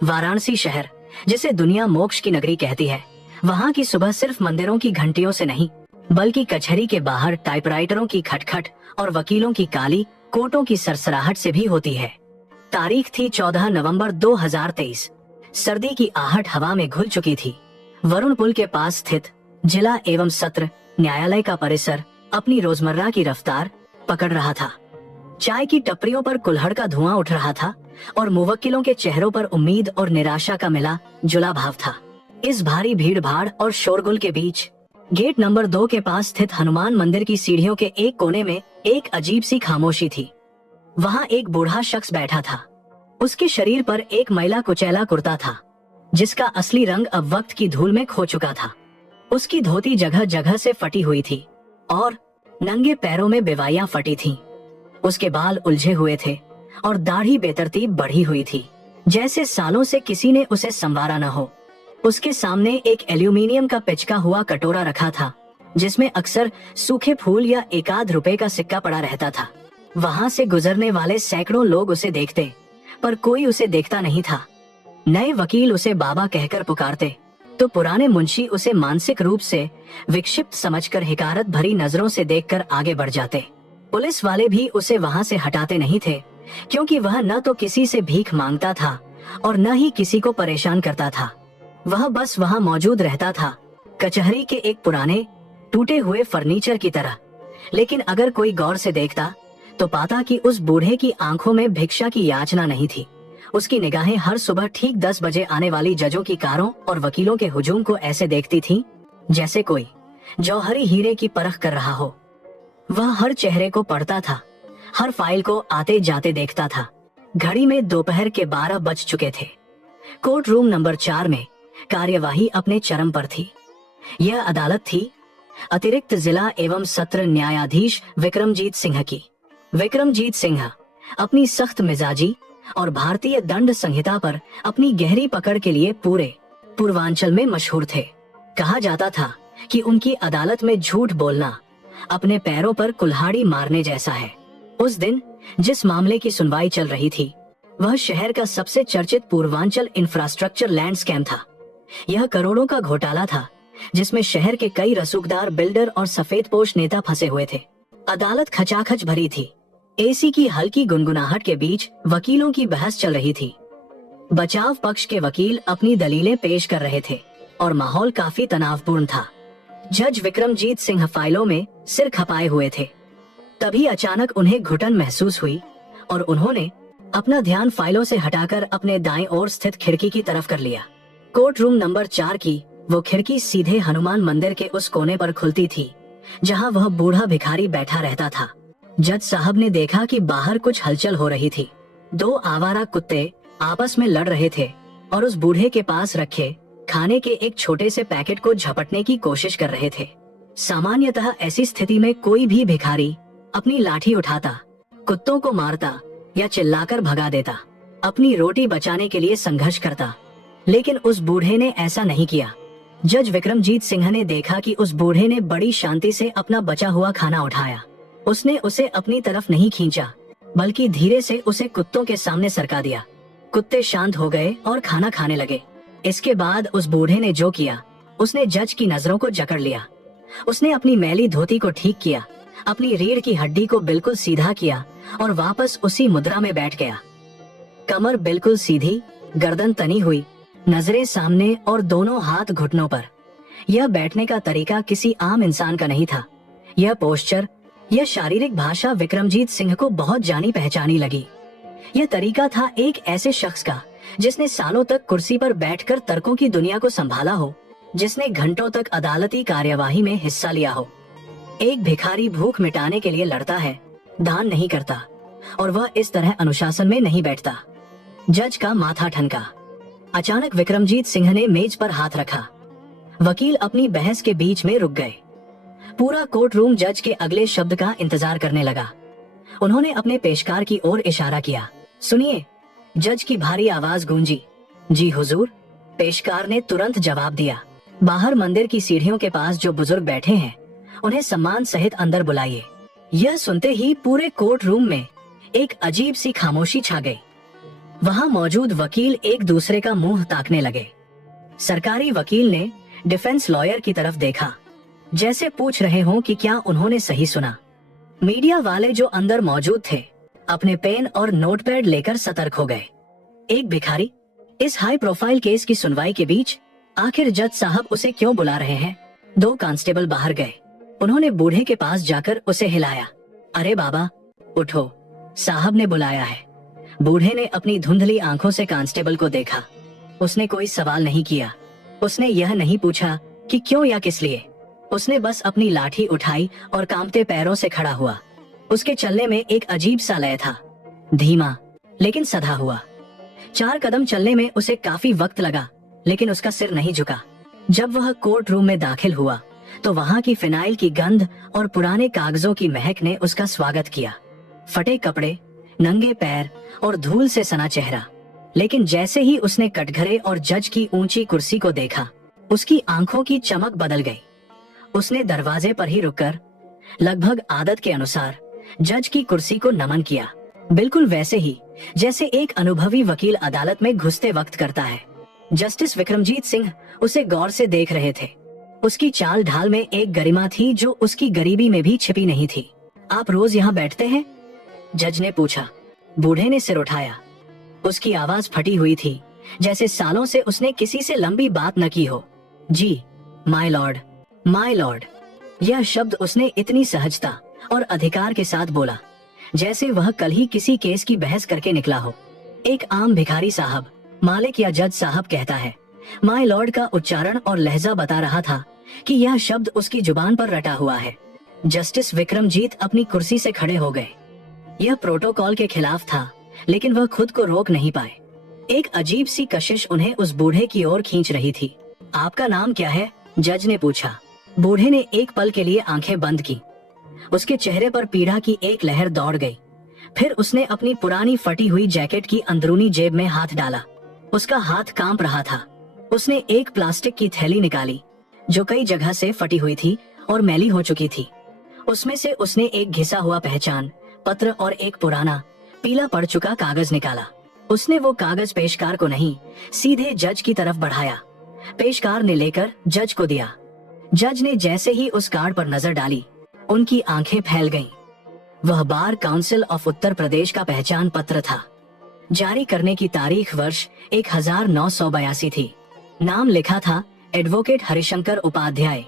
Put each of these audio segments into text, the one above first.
वाराणसी शहर, जिसे दुनिया मोक्ष की नगरी कहती है, वहाँ की सुबह सिर्फ मंदिरों की घंटियों से नहीं, बल्कि कचहरी के बाहर टाइपराइटरों की खटखट और वकीलों की काली कोटों की सरसराहट से भी होती है। तारीख थी 14 नवंबर 2023। सर्दी की आहट हवा में घुल चुकी थी। वरुण पुल के पास स्थित जिला एवं सत्र न्यायालय का परिसर अपनी रोजमर्रा की रफ्तार पकड़ रहा था। चाय की टपरियों पर कुल्हड़ का धुआं उठ रहा था और मुवक्किलों के चेहरों पर उम्मीद और निराशा का मिला जुला भाव था। इस भारी भीड़ भाड़ और शोरगुल के बीच गेट नंबर 2 के पास स्थित हनुमान मंदिर की सीढ़ियों के एक कोने में एक अजीब सी खामोशी थी। वहाँ एक बूढ़ा शख्स बैठा था। उसके शरीर पर एक मैला कुचैला कुर्ता था, जिसका असली रंग अब वक्त की धूल में खो चुका था। उसकी धोती जगह जगह से फटी हुई थी और नंगे पैरों में बेवाइयां फटी थीं। उसके बाल उलझे हुए थे और दाढ़ी बेतरतीब बढ़ी हुई थी, जैसे सालों से किसी ने उसे संवारा न हो। उसके सामने एक एल्यूमिनियम का पिचका हुआ कटोरा रखा था, जिसमें अक्सर सूखे फूल या एकाध रुपए का सिक्का पड़ा रहता था। वहां से गुजरने वाले सैकड़ों लोग उसे देखते, पर कोई उसे देखता नहीं था। नए वकील उसे बाबा कहकर पुकारते, तो पुराने मुंशी उसे मानसिक रूप से विक्षिप्त समझकर हिकारत भरी नजरों से देखकर आगे बढ़ जाते। पुलिस वाले भी उसे वहां से हटाते नहीं थे, क्योंकि वह न तो किसी से भीख मांगता था और न ही किसी को परेशान करता था। वह बस वहां मौजूद रहता था, कचहरी के एक पुराने टूटे हुए फर्नीचर की तरह। लेकिन अगर कोई गौर से देखता तो पाता कि उस बूढ़े की आंखों में भिक्षा की याचना नहीं थी। उसकी निगाहें हर सुबह ठीक 10 बजे आने वाली जजों की कारों और वकीलों के हुजूम को ऐसे देखती थीं, जैसे कोई जौहरी हीरे की परख कर रहा हो। वह हर चेहरे को पढ़ता था, हर फाइल को आते जाते देखता था। घड़ी में दोपहर के 12 बज चुके थे। कोर्ट रूम नंबर 4 में कार्यवाही अपने चरम पर थी। यह अदालत थी अतिरिक्त जिला एवं सत्र न्यायाधीश विक्रमजीत सिंह की। विक्रमजीत सिंह अपनी सख्त मिजाजी और भारतीय दंड संहिता पर अपनी गहरी पकड़ के लिए पूरे पूर्वांचल में मशहूर थे। कहा जाता था कि उनकी अदालत में झूठ बोलना अपने पैरों पर कुल्हाड़ी मारने जैसा है। उस दिन जिस मामले की सुनवाई चल रही थी, वह शहर का सबसे चर्चित पूर्वांचल इंफ्रास्ट्रक्चर लैंड स्कैम था। यह करोड़ों का घोटाला था, जिसमें शहर के कई रसूखदार बिल्डर और सफेदपोश नेता फंसे हुए थे। अदालत खचाखच भरी थी। एसी की हल्की गुनगुनाहट के बीच वकीलों की बहस चल रही थी। बचाव पक्ष के वकील अपनी दलीलें पेश कर रहे थे और माहौल काफी तनावपूर्ण था। जज विक्रमजीत सिंह फाइलों में सिर खपाए हुए थे। तभी अचानक उन्हें घुटन महसूस हुई और उन्होंने अपना ध्यान फाइलों से हटाकर अपने दाएं ओर स्थित खिड़की की तरफ कर लिया। कोर्ट रूम नंबर 4 की वो खिड़की सीधे हनुमान मंदिर के उस कोने पर खुलती थी, जहां वह बूढ़ा भिखारी बैठा रहता था। जज साहब ने देखा कि बाहर कुछ हलचल हो रही थी। 2 आवारा कुत्ते आपस में लड़ रहे थे और उस बूढ़े के पास रखे खाने के एक छोटे से पैकेट को झपटने की कोशिश कर रहे थे। सामान्यतः ऐसी स्थिति में कोई भी भिखारी अपनी लाठी उठाता, कुत्तों को मारता या चिल्लाकर भगा देता, अपनी रोटी बचाने के लिए संघर्ष करता। लेकिन उस बूढ़े ने ऐसा नहीं किया। जज विक्रमजीत सिंह ने देखा कि उस बूढ़े ने बड़ी शांति से अपना बचा हुआ खाना उठाया। उसने उसे अपनी तरफ नहीं खींचा, बल्कि धीरे से उसे कुत्तों के सामने सरका दिया। कुत्ते शांत हो गए और खाना खाने लगे। इसके बाद उस बूढ़े ने जो किया, उसने जज की नजरों को जकड़ लिया। उसने अपनी मैली धोती को ठीक किया, अपनी रीढ़ की हड्डी को बिल्कुल सीधा किया और वापस उसी मुद्रा में बैठ गया। कमर बिल्कुल सीधी, गर्दन तनी हुई, नजरें सामने और दोनों हाथ घुटनों पर। यह बैठने का तरीका किसी आम इंसान का नहीं था। यह पोस्चर, यह शारीरिक भाषा विक्रमजीत सिंह को बहुत जानी पहचानी लगी। यह तरीका था एक ऐसे शख्स का जिसने सालों तक कुर्सी पर बैठकर तर्कों की दुनिया को संभाला हो, जिसने घंटों तक अदालती कार्यवाही में हिस्सा लिया हो। एक भिखारी भूख मिटाने के लिए लड़ता है, दान नहीं करता, और वह इस तरह अनुशासन में नहीं बैठता। जज का माथा ठनका। अचानक विक्रमजीत सिंह ने मेज पर हाथ रखा। वकील अपनी बहस के बीच में रुक गए। पूरा कोर्ट रूम जज के अगले शब्द का इंतजार करने लगा। उन्होंने अपने पेशकार की ओर इशारा किया। सुनिए, जज की भारी आवाज गूंजी। जी हुजूर, पेशकार ने तुरंत जवाब दिया। बाहर मंदिर की सीढ़ियों के पास जो बुजुर्ग बैठे हैं, उन्हें सम्मान सहित अंदर बुलाइए। यह सुनते ही पूरे कोर्ट रूम में एक अजीब सी खामोशी छा गई। वहां मौजूद वकील एक दूसरे का मुंह ताकने लगे। सरकारी वकील ने डिफेंस लॉयर की तरफ देखा, जैसे पूछ रहे हों कि क्या उन्होंने सही सुना। मीडिया वाले जो अंदर मौजूद थे अपने पेन और नोटपैड लेकर सतर्क हो गए। एक भिखारी, इस हाई प्रोफाइल केस की सुनवाई के बीच आखिर जज साहब उसे क्यों बुला रहे हैं? 2 कांस्टेबल बाहर गए। उन्होंने बूढ़े के पास जाकर उसे हिलाया। अरे बाबा उठो, साहब ने बुलाया है। बूढ़े ने अपनी धुंधली आंखों से कांस्टेबल को देखा। उसने कोई सवाल नहीं किया। उसने यह नहीं पूछा कि क्यों या किस लिए। उसने बस अपनी लाठी उठाई और कांपते पैरों से खड़ा हुआ। उसके चलने में एक अजीब सा लय था, धीमा लेकिन सधा हुआ। 4 कदम चलने में उसे काफी वक्त लगा, लेकिन उसका सिर नहीं झुका। जब वह कोर्ट रूम में दाखिल हुआ तो वहां की फिनाइल की गंध और पुराने कागजों की महक ने उसका स्वागत किया। फटे कपड़े, नंगे पैर और धूल से सना चेहरा। लेकिन जैसे ही उसने कटघरे और जज की ऊंची कुर्सी को देखा, उसकी आंखों की चमक बदल गई। उसने दरवाजे पर ही रुककर लगभग आदत के अनुसार जज की कुर्सी को नमन किया, बिल्कुल वैसे ही जैसे एक अनुभवी वकील अदालत में घुसते वक्त करता है। जस्टिस विक्रमजीत सिंह उसे गौर से देख रहे थे। उसकी चाल ढाल में एक गरिमा थी जो उसकी गरीबी में भी छिपी नहीं थी। आप रोज यहाँ बैठते हैं? जज ने पूछा। बूढ़े ने सिर उठाया। उसकी आवाज फटी हुई थी, जैसे सालों से उसने किसी से लंबी बात न की हो। जी माय लॉर्ड, माय लॉर्ड। यह शब्द उसने इतनी सहजता और अधिकार के साथ बोला जैसे वह कल ही किसी केस की बहस करके निकला हो। एक आम भिखारी साहब, मालिक या जज साहब कहता है। माय लॉर्ड का उच्चारण और लहजा बता रहा था कि यह शब्द उसकी जुबान पर रटा हुआ है। जस्टिस विक्रमजीत अपनी कुर्सी से खड़े हो गए। यह प्रोटोकॉल के खिलाफ था, लेकिन वह खुद को रोक नहीं पाए। एक अजीब सी कशिश उन्हें उस बूढ़े की ओर खींच रही थी। आपका नाम क्या है? जज ने पूछा। बूढ़े ने एक पल के लिए आंखें बंद की। उसके चेहरे पर पीड़ा की एक लहर दौड़ गई। फिर उसने अपनी पुरानी फटी हुई जैकेट की अंदरूनी जेब में हाथ डाला। उसका हाथ कांप रहा था। उसने एक प्लास्टिक की थैली निकाली जो कई जगह से फटी हुई थी और मैली हो चुकी थी। उसमें से उसने एक घिसा हुआ पहचान पत्र और एक पुराना पीला पड़ चुका कागज निकाला। उसने वो कागज पेशकार को नहीं, सीधे जज की तरफ बढ़ाया। पेशकार ने लेकर जज को दिया। जज ने जैसे ही उस कार्ड पर नजर डाली, उनकी आंखें फैल गईं। वह bar council of Uttar Pradesh का पहचान पत्र था। जारी करने की तारीख वर्ष 1982 थी। नाम लिखा था एडवोकेट हरिशंकर उपाध्याय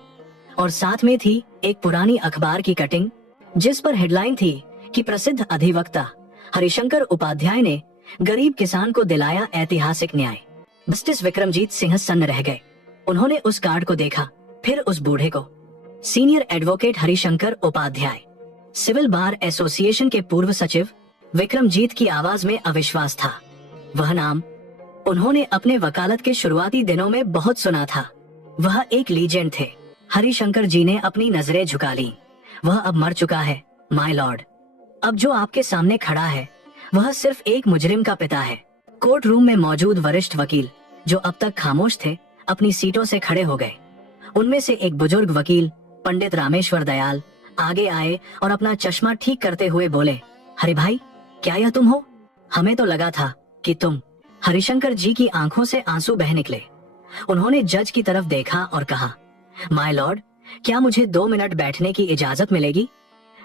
और साथ में थी एक पुरानी अखबार की कटिंग जिस पर हेडलाइन थी कि प्रसिद्ध अधिवक्ता हरिशंकर उपाध्याय ने गरीब किसान को दिलाया ऐतिहासिक न्याय। जस्टिस विक्रमजीत सिंह सन्न रह गए। उन्होंने उस कार्ड को देखा, फिर उस बूढ़े को। Senior advocate Harishankar Upadhyay, civil bar association के पूर्व सचिव। विक्रमजीत की आवाज में अविश्वास था। वह नाम उन्होंने अपने वकालत के शुरुआती दिनों में बहुत सुना था। वह एक लीजेंड थे। हरिशंकर जी ने अपनी नजरें झुका ली। वह अब मर चुका है माय लॉर्ड। अब जो आपके सामने खड़ा है वह सिर्फ एक मुजरिम का पिता है। कोर्ट रूम में मौजूद वरिष्ठ वकील जो अब तक खामोश थे, अपनी सीटों से खड़े हो गए। उनमें से एक बुजुर्ग वकील पंडित रामेश्वर दयाल आगे आए और अपना चश्मा ठीक करते हुए बोले, हरि भाई, क्या यह तुम हो? हमें तो लगा था कि तुम। हरिशंकर जी की आंखों से आंसू बह निकले। उन्होंने जज की तरफ देखा और कहा, माय लॉर्ड, क्या मुझे 2 मिनट बैठने की इजाजत मिलेगी?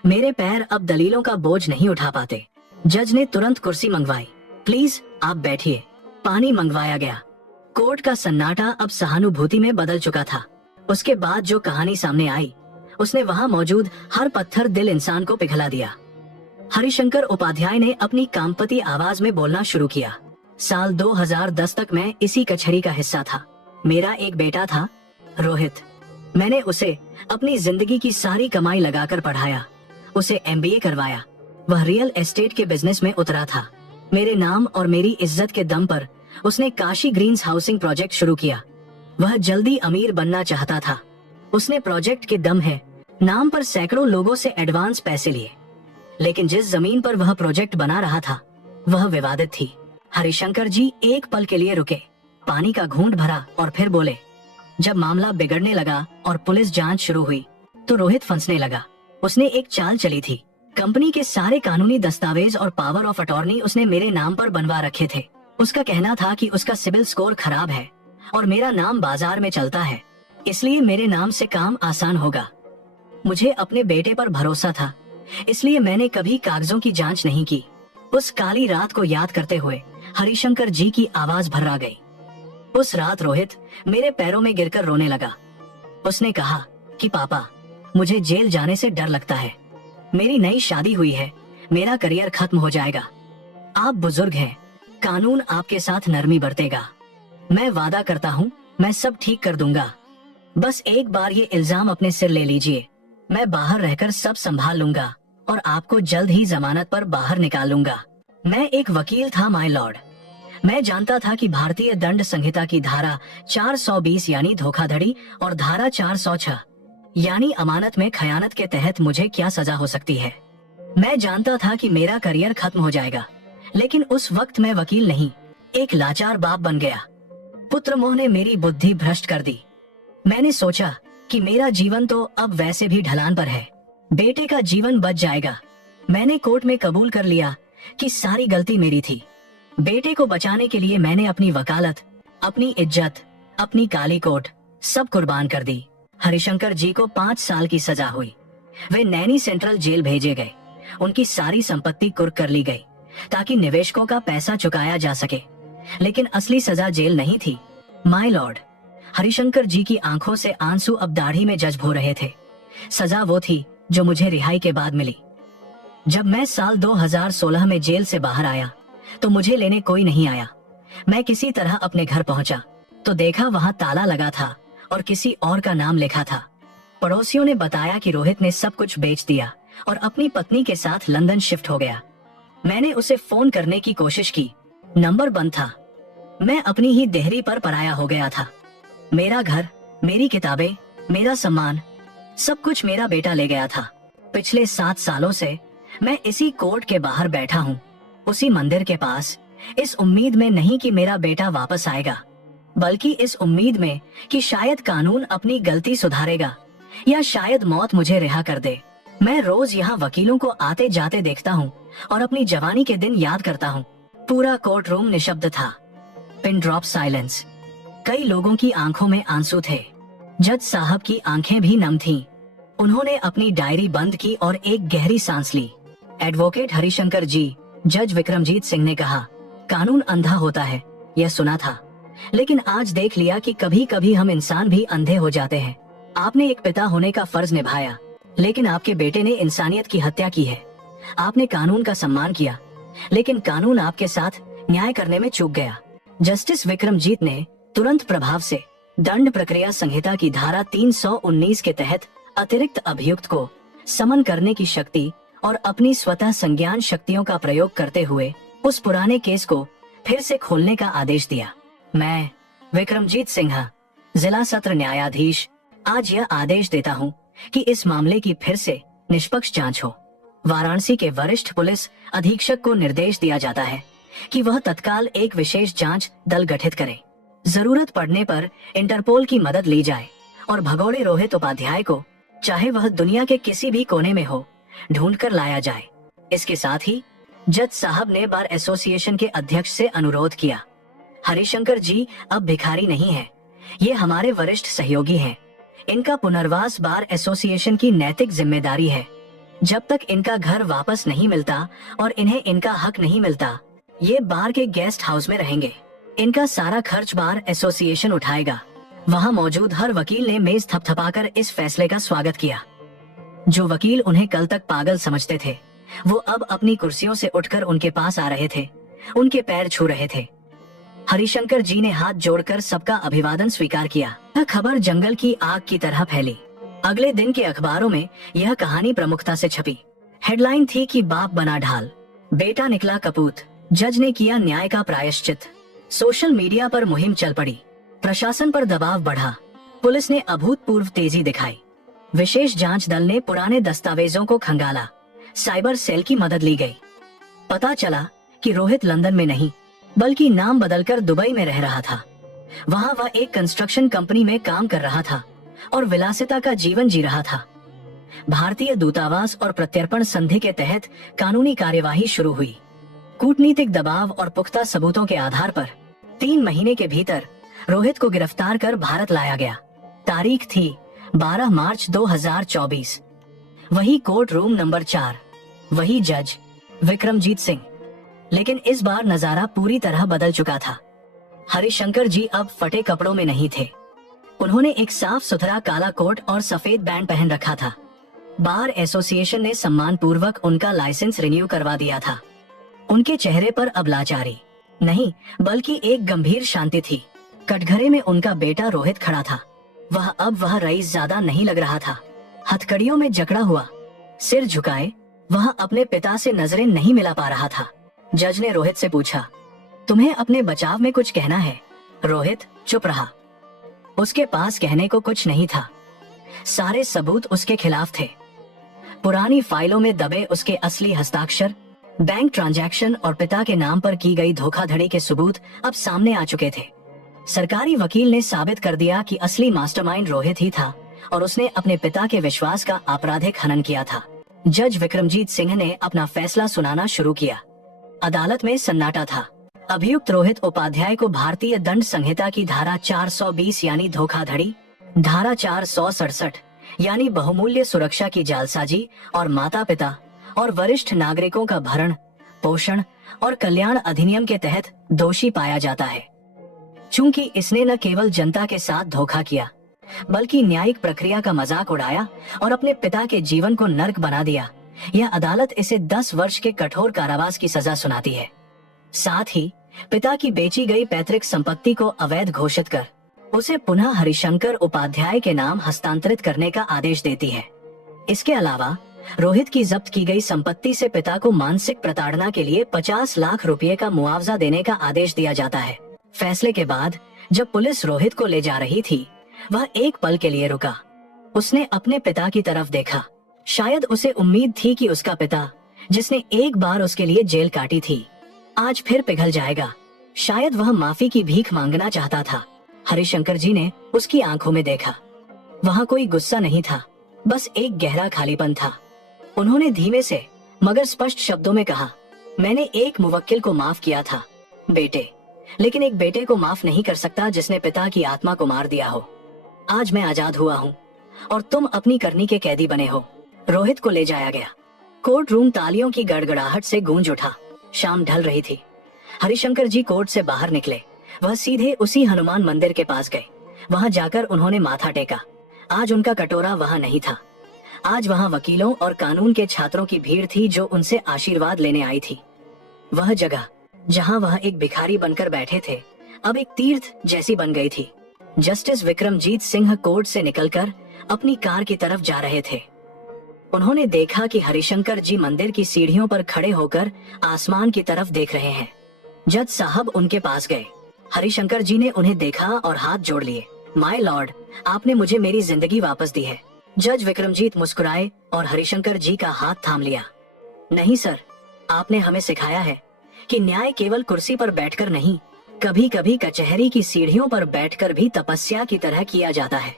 मेरे पैर अब दलीलों का बोझ नहीं उठा पाते। जज ने तुरंत कुर्सी मंगवाई। प्लीज आप बैठिए। पानी मंगवाया गया। कोर्ट का सन्नाटा अब सहानुभूति में बदल चुका था। उसके बाद जो कहानी सामने आई, उसने वहां मौजूद हर पत्थर दिल इंसान को पिघला दिया। हरिशंकर उपाध्याय ने अपनी कामपति आवाज में बोलना शुरू किया। साल 2010 तक मैं इसी कचहरी का हिस्सा था। मेरा एक बेटा था, रोहित। मैंने उसे अपनी जिंदगी की सारी कमाई लगाकर पढ़ाया, उसे MBA करवाया। वह रियल एस्टेट के बिजनेस में उतरा था। मेरे नाम और मेरी इज्जत के दम पर उसने काशी ग्रीन्स हाउसिंग प्रोजेक्ट शुरू किया। वह जल्दी अमीर बनना चाहता था। उसने प्रोजेक्ट के दम है नाम पर सैकड़ों लोगों से एडवांस पैसे लिए, लेकिन जिस जमीन पर वह प्रोजेक्ट बना रहा था वह विवादित थी। हरिशंकर जी एक पल के लिए रुके, पानी का घूंट भरा और फिर बोले, जब मामला बिगड़ने लगा और पुलिस जांच शुरू हुई तो रोहित फंसने लगा। उसने एक चाल चली थी। कंपनी के सारे कानूनी दस्तावेज और पावर ऑफ अटॉर्नी उसने मेरे नाम पर बनवा रखे थे। उसका कहना था कि उसका सिबिल स्कोर खराब है और मेरा नाम बाजार में चलता है, इसलिए मेरे नाम से काम आसान होगा। मुझे अपने बेटे पर भरोसा था, इसलिए मैंने कभी कागजों की जांच नहीं की। उस काली रात को याद करते हुए हरिशंकर जी की आवाज भर्रा गई। उस रात रोहित मेरे पैरों में गिरकर रोने लगा। उसने कहा कि पापा, मुझे जेल जाने से डर लगता है। मेरी नई शादी हुई है, मेरा करियर खत्म हो जाएगा। आप बुजुर्ग हैं, कानून आपके साथ नरमी बरतेगा। मैं वादा करता हूँ, मैं सब ठीक कर दूंगा। बस एक बार ये इल्जाम अपने सिर ले लीजिए। मैं बाहर रहकर सब संभाल लूंगा और आपको जल्द ही जमानत पर बाहर निकाल लूंगा। मैं एक वकील था माय लॉर्ड। मैं जानता था कि भारतीय दंड संहिता की धारा 420 यानी धोखाधड़ी और धारा 406 यानी अमानत में खयानत के तहत मुझे क्या सजा हो सकती है। मैं जानता था कि मेरा करियर खत्म हो जाएगा, लेकिन उस वक्त मैं वकील नहीं, एक लाचार बाप बन गया। पुत्र मोह ने मेरी बुद्धि भ्रष्ट कर दी। मैंने सोचा कि मेरा जीवन तो अब वैसे भी ढलान पर है, बेटे का जीवन बच जाएगा। मैंने कोर्ट में कबूल कर लिया कि सारी गलती मेरी थी। बेटे को बचाने के लिए मैंने अपनी वकालत, अपनी इज्जत, अपनी काली कोट सब कुर्बान कर दी। हरिशंकर जी को 5 साल की सजा हुई। वे नैनी सेंट्रल जेल भेजे गए। उनकी सारी संपत्ति कुर्क कर ली गई ताकि निवेशकों का पैसा चुकाया जा सके, लेकिन असली सजा जेल नहीं थी माय लॉर्ड। हरिशंकर जी की आंखों से आंसू अब दाढ़ी में जज्ब हो रहे थे। सजा वो थी जो मुझे रिहाई के बाद मिली। जब मैं साल 2016 में जेल से बाहर आया तो मुझे लेने कोई नहीं आया। मैं किसी तरह अपने घर पहुंचा तो देखा वहां ताला लगा था और किसी और का नाम लिखा था। पड़ोसियों ने बताया कि रोहित ने सब कुछ बेच दिया और अपनी पत्नी के साथ लंदन शिफ्ट हो गया। मैंने उसे फोन करने की कोशिश की, नंबर बंद था। मैं अपनी ही देहरी पर पराया हो गया था। मेरा घर, मेरी किताबें, मेरा सम्मान, सब कुछ मेरा बेटा ले गया था। पिछले 7 सालों से मैं इसी कोर्ट के बाहर बैठा हूँ, उसी मंदिर के पास, इस उम्मीद में नहीं कि मेरा बेटा वापस आएगा, बल्कि इस उम्मीद में कि शायद कानून अपनी गलती सुधारेगा या शायद मौत मुझे रिहा कर दे। मैं रोज यहाँ वकीलों को आते जाते देखता हूँ और अपनी जवानी के दिन याद करता हूँ। पूरा कोर्ट रूम निशब्द था, पिन ड्रॉप साइलेंस। कई लोगों की आंखों में आंसू थे। जज साहब की आंखें भी नम थीं। उन्होंने अपनी डायरी बंद की और एक गहरी सांस ली। एडवोकेट हरिशंकर जी, जज विक्रमजीत सिंह ने कहा, कानून अंधा होता है, यह सुना था, लेकिन आज देख लिया कि कभी कभी हम इंसान भी अंधे हो जाते हैं। आपने एक पिता होने का फर्ज निभाया, लेकिन आपके बेटे ने इंसानियत की हत्या की है। आपने कानून का सम्मान किया, लेकिन कानून आपके साथ न्याय करने में चूक गया। जस्टिस विक्रमजीत ने तुरंत प्रभाव से दंड प्रक्रिया संहिता की धारा 319 के तहत अतिरिक्त अभियुक्त को समन करने की शक्ति और अपनी स्वतः संज्ञान शक्तियों का प्रयोग करते हुए उस पुराने केस को फिर से खोलने का आदेश दिया। मैं, विक्रमजीत सिन्हा, जिला सत्र न्यायाधीश, आज यह आदेश देता हूँ कि इस मामले की फिर से निष्पक्ष जांच हो। वाराणसी के वरिष्ठ पुलिस अधीक्षक को निर्देश दिया जाता है कि वह तत्काल एक विशेष जांच दल गठित करे। जरूरत पड़ने पर इंटरपोल की मदद ली जाए और भगोड़े रोहित उपाध्याय को, चाहे वह दुनिया के किसी भी कोने में हो, ढूंढ कर लाया जाए। इसके साथ ही जज साहब ने बार एसोसिएशन के अध्यक्ष से अनुरोध किया, हरिशंकर जी अब भिखारी नहीं है, ये हमारे वरिष्ठ सहयोगी हैं। इनका पुनर्वास बार एसोसिएशन की नैतिक जिम्मेदारी है। जब तक इनका घर वापस नहीं मिलता और इन्हें इनका हक नहीं मिलता, ये बार के गेस्ट हाउस में रहेंगे। इनका सारा खर्च बार एसोसिएशन उठाएगा। वहाँ मौजूद हर वकील ने मेज थपथपाकर इस फैसले का स्वागत किया। जो वकील उन्हें कल तक पागल समझते थे, वो अब अपनी कुर्सियों से उठकर उनके पास आ रहे थे, उनके पैर छू रहे थे। हरिशंकर जी ने हाथ जोड़कर सबका अभिवादन स्वीकार किया। यह खबर जंगल की आग की तरह फैली। अगले दिन के अखबारों में यह कहानी प्रमुखता से छपी। हेडलाइन थी कि बाप बना ढाल, बेटा निकला कपूत, जज ने किया न्याय का प्रायश्चित। सोशल मीडिया पर मुहिम चल पड़ी। प्रशासन पर दबाव बढ़ा। पुलिस ने अभूतपूर्व तेजी दिखाई। विशेष जांच दल ने पुराने दस्तावेजों को खंगाला। साइबर सेल की मदद ली गई। पता चला कि रोहित लंदन में नहीं, बल्कि नाम बदलकर दुबई में रह रहा था। वहाँ वह एक कंस्ट्रक्शन कंपनी में काम कर रहा था और विलासिता का जीवन जी रहा था। भारतीय दूतावास और प्रत्यर्पण संधि के तहत कानूनी कार्यवाही शुरू हुई। कूटनीतिक दबाव और पुख्ता सबूतों के आधार पर 3 महीने के भीतर रोहित को गिरफ्तार कर भारत लाया गया। तारीख थी 12 मार्च 2024। वही कोर्ट रूम नंबर 4, वही जज विक्रमजीत सिंह। लेकिन इस बार नजारा पूरी तरह बदल चुका था। हरिशंकर जी अब फटे कपड़ों में नहीं थे। उन्होंने एक साफ सुथरा काला कोट और सफेद बैंड पहन रखा था। बार एसोसिएशन ने सम्मान पूर्वक उनका लाइसेंस रिन्यू करवा दिया था। उनके चेहरे पर अब लाचारी नहीं, बल्कि एक गंभीर शांति थी। कटघरे में उनका बेटा रोहित खड़ा था। वह रईस ज्यादा नहीं लग रहा था। हथकड़ियों में जकड़ा हुआ, सिर झुकाए, वह अपने पिता से नजरें नहीं मिला पा रहा था। जज ने रोहित से पूछा, तुम्हें अपने बचाव में कुछ कहना है? रोहित चुप रहा। उसके पास कहने को कुछ नहीं था। सारे सबूत उसके खिलाफ थे। पुरानी फाइलों में दबे उसके असली हस्ताक्षर, बैंक ट्रांजैक्शन और पिता के नाम पर की गई धोखाधड़ी के सबूत अब सामने आ चुके थे। सरकारी वकील ने साबित कर दिया कि असली मास्टरमाइंड रोहित ही था और उसने अपने पिता के विश्वास का आपराधिक हनन किया था। जज विक्रमजीत सिंह ने अपना फैसला सुनाना शुरू किया। अदालत में सन्नाटा था। अभियुक्त रोहित उपाध्याय को भारतीय दंड संहिता की धारा 420 यानी धोखाधड़ी, धारा 467 यानी बहुमूल्य सुरक्षा की जालसाजी और माता पिता और वरिष्ठ नागरिकों का भरण पोषण और कल्याण अधिनियम के तहत दोषी पाया जाता है। चूंकि इसने न केवल जनता के साथ धोखा किया, बल्कि न्यायिक प्रक्रिया का मजाक उड़ाया और अपने पिता के जीवन को नर्क बना दिया, यह अदालत इसे 10 वर्ष के कठोर कारावास की सजा सुनाती है। साथ ही पिता की बेची गई पैतृक संपत्ति को अवैध घोषित कर उसे पुनः हरिशंकर उपाध्याय के नाम हस्तांतरित करने का आदेश देती है। इसके अलावा रोहित की जब्त की गई संपत्ति से पिता को मानसिक प्रताड़ना के लिए 50 लाख रुपए का मुआवजा देने का आदेश दिया जाता है। फैसले के बाद जब पुलिस रोहित को ले जा रही थी, वह एक पल के लिए रुका। उसने अपने पिता की तरफ देखा। शायद उसे उम्मीद थी कि उसका पिता, जिसने एक बार उसके लिए जेल काटी थी, आज फिर पिघल जाएगा। शायद वह माफी की भीख मांगना चाहता था। हरिशंकर जी ने उसकी आंखों में देखा। वहाँ कोई गुस्सा नहीं था, बस एक गहरा खालीपन था। उन्होंने धीमे से मगर स्पष्ट शब्दों में कहा, मैंने एक मुवक्किल को माफ किया था बेटे, लेकिन एक बेटे को माफ नहीं कर सकता जिसने पिता की आत्मा को मार दिया हो। आज मैं आजाद हुआ हूँ और तुम अपनी करनी के कैदी बने हो। रोहित को ले जाया गया। कोर्ट रूम तालियों की गड़गड़ाहट से गूंज उठा। शाम ढल रही थी। हरिशंकर जी कोर्ट से बाहर निकले। वह सीधे उसी हनुमान मंदिर के पास गए। वहां जाकर उन्होंने माथा टेका। आज उनका कटोरा वहां नहीं था। आज वहां वकीलों और कानून के छात्रों की भीड़ थी जो उनसे आशीर्वाद लेने आई थी। वह जगह जहां वह एक भिखारी बनकर बैठे थे, अब एक तीर्थ जैसी बन गई थी। जस्टिस विक्रमजीत सिंह कोर्ट से निकलकर अपनी कार की तरफ जा रहे थे। उन्होंने देखा कि हरिशंकर जी मंदिर की सीढ़ियों पर खड़े होकर आसमान की तरफ देख रहे हैं। जज साहब उनके पास गए। हरिशंकर जी ने उन्हें देखा और हाथ जोड़ लिए। माय लॉर्ड, आपने मुझे मेरी जिंदगी वापस दी है। जज विक्रमजीत मुस्कुराए और हरिशंकर जी का हाथ थाम लिया। नहीं सर, आपने हमें सिखाया है कि न्याय केवल कुर्सी पर बैठकर नहीं, कभी कभी कचहरी की सीढ़ियों पर बैठकर भी तपस्या की तरह किया जाता है।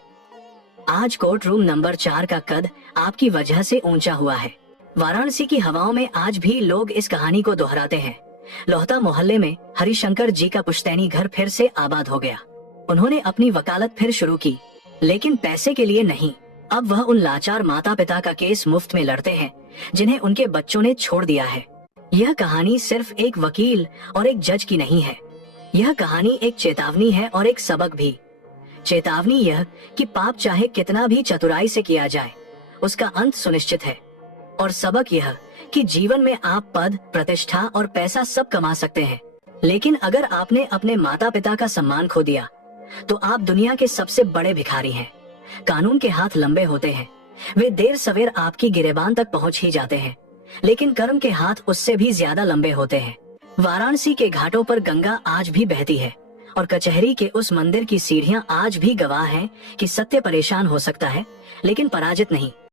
आज कोर्ट रूम नंबर 4 का कद आपकी वजह से ऊंचा हुआ है। वाराणसी की हवाओं में आज भी लोग इस कहानी को दोहराते हैं। लोहता मोहल्ले में हरिशंकर जी का पुश्तैनी घर फिर से आबाद हो गया। उन्होंने अपनी वकालत फिर शुरू की, लेकिन पैसे के लिए नहीं। अब वह उन लाचार माता पिता का केस मुफ्त में लड़ते हैं जिन्हें उनके बच्चों ने छोड़ दिया है। यह कहानी सिर्फ एक वकील और एक जज की नहीं है। यह कहानी एक चेतावनी है और एक सबक भी। चेतावनी यह कि पाप चाहे कितना भी चतुराई से किया जाए, उसका अंत सुनिश्चित है। और सबक यह कि जीवन में आप पद, प्रतिष्ठा और पैसा सब कमा सकते हैं, लेकिन अगर आपने अपने माता पिता का सम्मान खो दिया तो आप दुनिया के सबसे बड़े भिखारी हैं। कानून के हाथ लंबे होते हैं, वे देर सवेर आपकी गिरेबान तक पहुंच ही जाते हैं, लेकिन कर्म के हाथ उससे भी ज्यादा लंबे होते हैं। वाराणसी के घाटों पर गंगा आज भी बहती है और कचहरी के उस मंदिर की सीढ़ियां आज भी गवाह हैं कि सत्य परेशान हो सकता है, लेकिन पराजित नहीं।